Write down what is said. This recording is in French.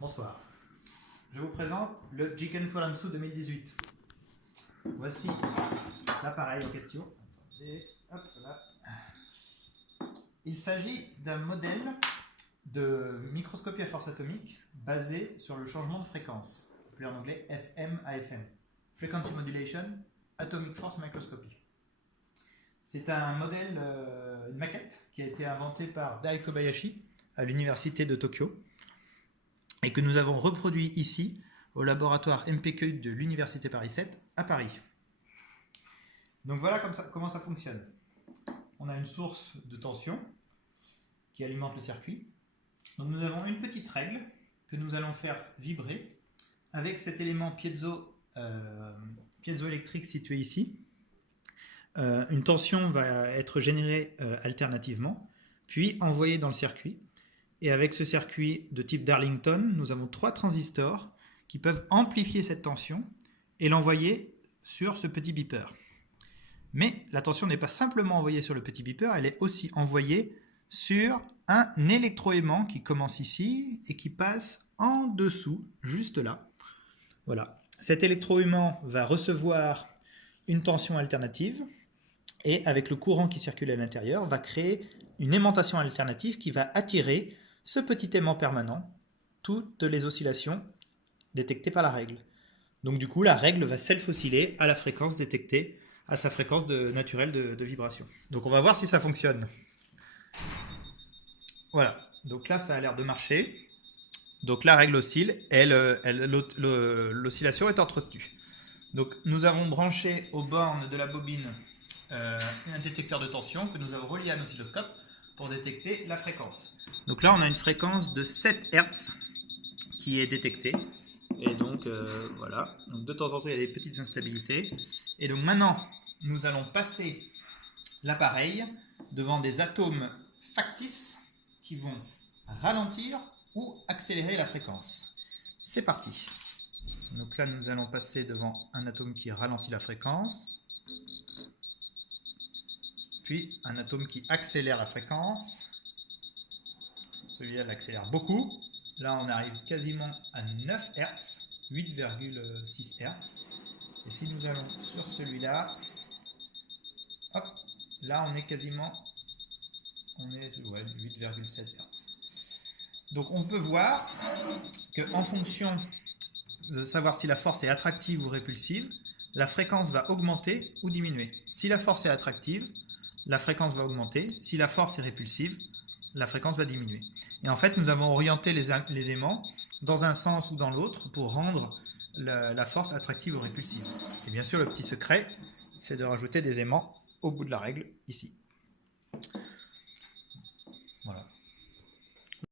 Bonsoir. Je vous présente le Jiken Furansu 2018. Voici l'appareil en question. Attendez, hop là. Il s'agit d'un modèle de microscopie à force atomique basé sur le changement de fréquence, appelé en anglais FM-AFM. Frequency Modulation Atomic Force Microscopy. C'est un modèle, une maquette qui a été inventée par Dai Kobayashi à l'université de Tokyo et que nous avons reproduit ici au laboratoire MPQ de l'université Paris 7 à Paris. Donc voilà comment ça fonctionne. On a une source de tension qui alimente le circuit. Donc nous avons une petite règle que nous allons faire vibrer avec cet élément piézoélectrique situé ici. Une tension va être générée alternativement, puis envoyée dans le circuit. Et avec ce circuit de type Darlington, nous avons 3 transistors qui peuvent amplifier cette tension et l'envoyer sur ce petit beeper. Mais la tension n'est pas simplement envoyée sur le petit beeper, elle est aussi envoyée sur un électroaimant qui commence ici et qui passe en dessous, juste là. Voilà. Cet électroaimant va recevoir une tension alternative et avec le courant qui circule à l'intérieur, va créer une aimantation alternative qui va attirer ce petit aimant permanent, toutes les oscillations détectées par la règle. Donc du coup, la règle va self-osciller à la fréquence détectée, à sa fréquence naturelle de vibration. Donc on va voir si ça fonctionne. Voilà, donc là ça a l'air de marcher. Donc la règle oscille et l'oscillation est entretenue. Donc nous avons branché aux bornes de la bobine un détecteur de tension que nous avons relié à un oscilloscope pour détecter la fréquence. Donc là on a une fréquence de 7 Hz qui est détectée. Et donc voilà, donc de temps en temps il y a des petites instabilités. Et donc maintenant nous allons passer l'appareil devant des atomes factices qui vont ralentir ou accélérer la fréquence. C'est parti. Donc là nous allons passer devant un atome qui ralentit la fréquence. Puis un atome qui accélère la fréquence. Celui-là l'accélère beaucoup. Là on arrive quasiment à 9 Hz, 8,6 Hz. Et si nous allons sur celui-là, hop, là on est quasiment, 8,7 Hz. Donc on peut voir qu'en fonction de savoir si la force est attractive ou répulsive, la fréquence va augmenter ou diminuer. Si la force est attractive, la fréquence va augmenter. Si la force est répulsive, la fréquence va diminuer. Et en fait, nous avons orienté les aimants dans un sens ou dans l'autre pour rendre la force attractive ou répulsive. Et bien sûr, le petit secret, c'est de rajouter des aimants au bout de la règle, ici.